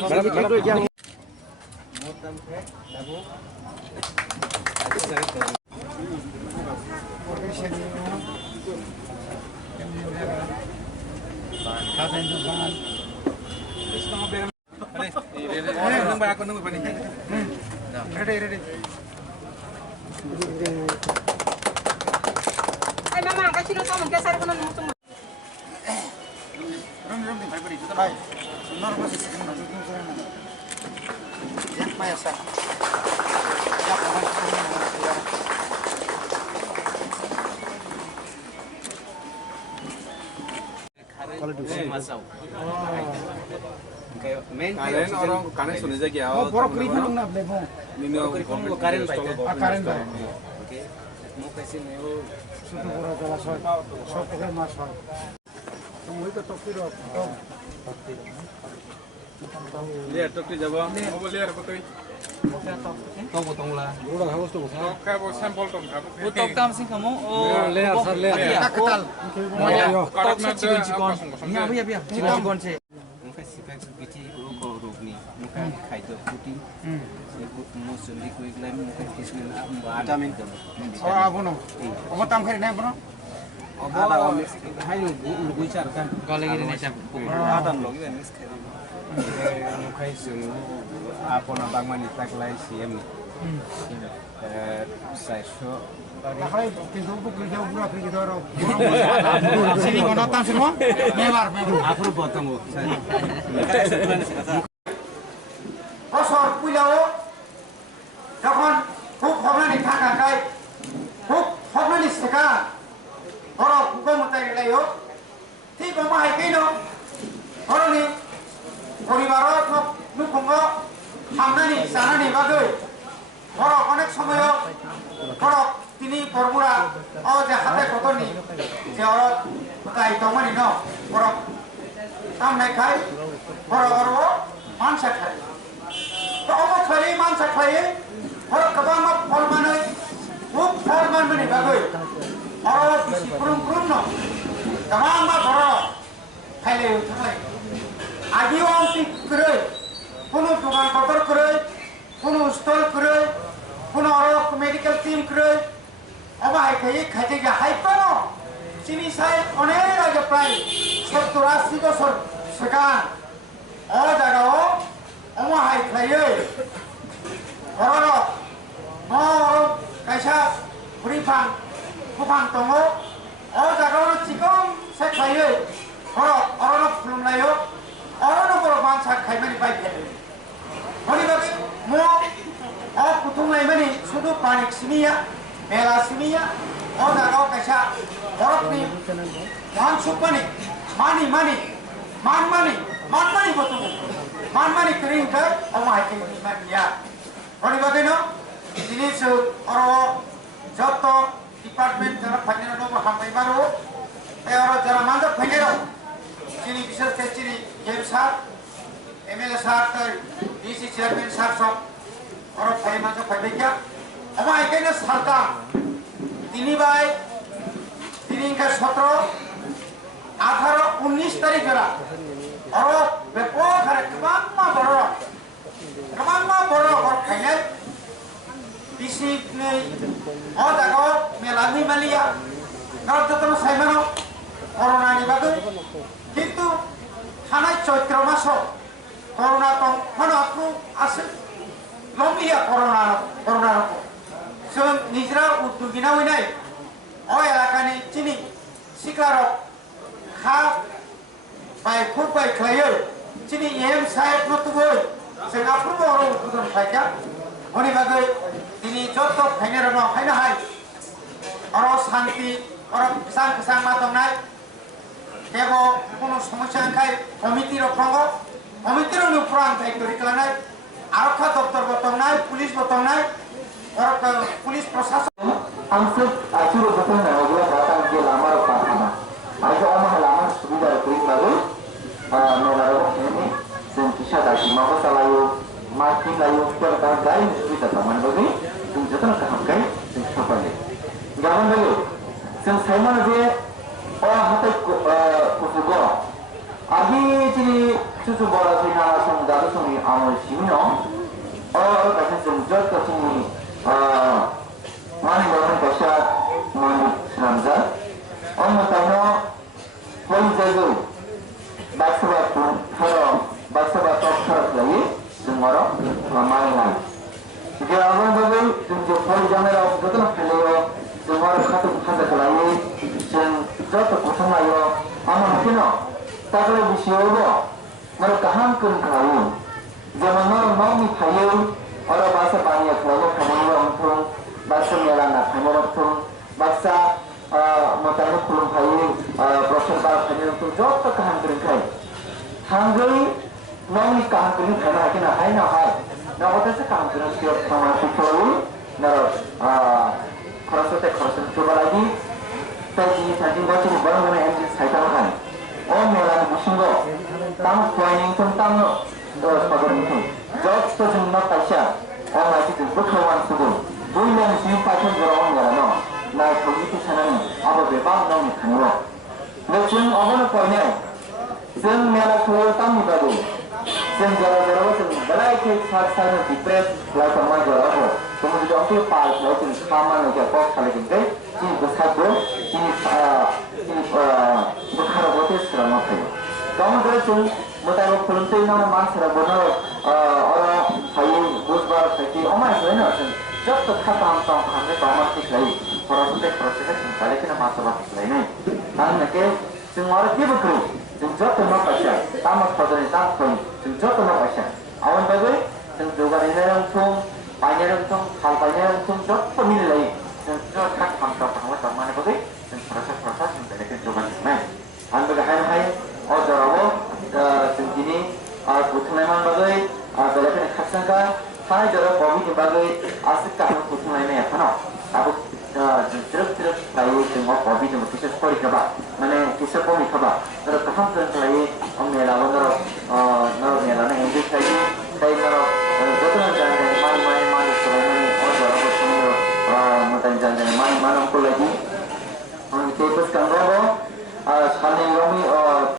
Ay mama, kasi nung tawag kasi ko nang mutung. Hai, benar masih sebentar itu saya. Yang biasa. Ya, kawan kalau di sini masuk. Kayak main kalian orang kalian sudah jadi ya. Oh, borok ini dong nak demo. Ini karen baik. Karen baik. Oke. Mau kasih neo suatu borok jelas soal pakai masuk. Semua itu topi dong. Lihat topi jawab. Mau lihat apa tuh? Tahu potong lah. Udah harus tuh. Kayak sampel tuh. Potong kam sih kamu. Oh, lihat, lihat. Ketal. Tok cikon. Iya, iya. Cikon sih. Mungkin sifat seperti rokok nih. Mungkin kayak putih. Musuh di kuih lain mungkin kismin vitamin. Oh, apa no? Kamu tam kiri nih, bro? Ada orang hai lu bicara kan. Kalau lagi ini siapa? Ada loh ini mix kiri. Mungkin sih apa nabang manita kelai siam nih. Saya show. Kalau pintu buku jauh berapa gitu orang. Sini kau nonton semua? Mewar. Aku potong bu. Kosor pulau. Jangan huk hokna nih thang kai. Huk hokna nih sekarang. Orang bukan mutari layo. Tiga mahai kino. Orang ni. পরিবারত নুখঙ্গ সামনানি জানানি বাগৈ বড় অনেক সময় বড় তিনি কর্মরা ও যে হাতে কতনি যে or তাই তমানি ন বড় তামনাই খাই বড় বড় মানসা খাই তো অব খাই মানসা খাই বড় কবাং ফল মানে খুব ফল মানে বাগৈ অর বিসি পুরুম পুরুম ন কবাং বড় খাইলে থাকলাই আদিও করে কোনো দোকান পত্র করে কোনো স্টল করে কোনো মেডিকেল টিম করে অবাই খাইতে গিয়ে হাইপানো চিনি সাই অনেক আগে প্রায় 70-80 বছর সেখান অ জায়গাও অমাহাই খাইয়ে ঘর কাইসা ঘুরিফান কুফান দङ অ জায়গাও চিকন সে খাইয়ে ঘর অরণ খুলুমলাयो orang orang bangsa kaimani baik itu. Hari bagi mau putung lain mana sudah panik sini ya, mela sini ya, orang kau kasih orang ni mansuk mani, mani betul, mani kering ke, orang itu mana ya. Hari bagi no, ini orang jatuh department jalan panjang itu hamil baru, orang jalan mana panjang. Ciri bisa ciri game sar, ML sar ter DC chairman sar सब और भाई मानो भाई क्या हमारे के ने सरता तीनी बाई तीनी का 17, 18, 19 तारीख जरा और बेपो करे कमांग मा बड़ो और खाइए DC ने और जागो मेलानी मलिया नॉट तो साइमनो कोरोना नि बागै কিন্তু থানায় চৈত্র মাস করোনা তখন আছে লম্বিয়া করোনা जों নিজরা উদ্যোগী হইনাই ও এলাকানি চিনি সিকলারক খা বাই ফুটবাই খাইयो চিনি এম সাহেব নতুবই जों আপ্রুব আর উদ্বোধন খাইকা হনি বাগৈ তিনি যত ফাইনার ন ফাইনা হাই আর শান্তি আর কিসাং মাতংনাই কেবল কোনো সমস্যা খাই কমিটির উপরান দায়িত্ব রিকলানাই আরক্ষা দপ্তর বতংনাই পুলিশ বতংনাই পুলিশ প্রশাসন আংশিক আচুর বতংনাই ওগুলো বাতাং যে লামার পাঠানা আইজো আমা লামার সুবিধা করিম বাগৈ মেলারো এনে जों फिसा दासि माबा सालायो मार्किं लायो तर गाय सुबिदा तामान बागै जों जतन खालामगाय जों सफायो गाबोन बागै जों साइमान जे हाथाय कुसुगो आगे जिनि सुसु बड़ा सैना सं दादो संनि kuning karena kena hai na hai na otak sekarang terus dia sama fikir na kharasote coba lagi tadi baca barang-barang yang saya tawarkan oh melalui musuh tamu pointing tentang sebagai itu jauh sejumlah pasca orang lagi itu berkawan sudah bulan siapa pun berlawan jalan na begitu sana apa bebas nong kanwa lepas awalnya poinnya sen melalui tamu baru sen jalan-jalan sen balai ke saat-saat dipres lalu sama jalan kemudian aku pas lalu sama lagi apa kali ini ini besar ini berharap buat selama itu kamu terus mutaibu peluntai nama masyarakat benar orang saya busbar saya omai sebenarnya jauh terkata tentang kami tamat lagi prosesnya kembali ke masalah lainnya karena ke semua orang dia berkeruh jauh ternak pasca tamat pada nisab pun jauh ternak pasca awan bagai juga ini langsung banyak langsung hal banyak langsung jauh pemilih lagi jauh tak hampa bahwa sama ni bagai proses kembali ke coba mana anda berhai oh jauh sendiri bukan bagai belajar khasnya Saya jauh bagi sebagai asik kahwin kucing lainnya ya, kan? Aku terus saya semua bagi cuma kisah story kaba, mana kisah komik kaba. Terus kaham terus saya om nelayan nelayan yang Indonesia ini, saya nelayan betul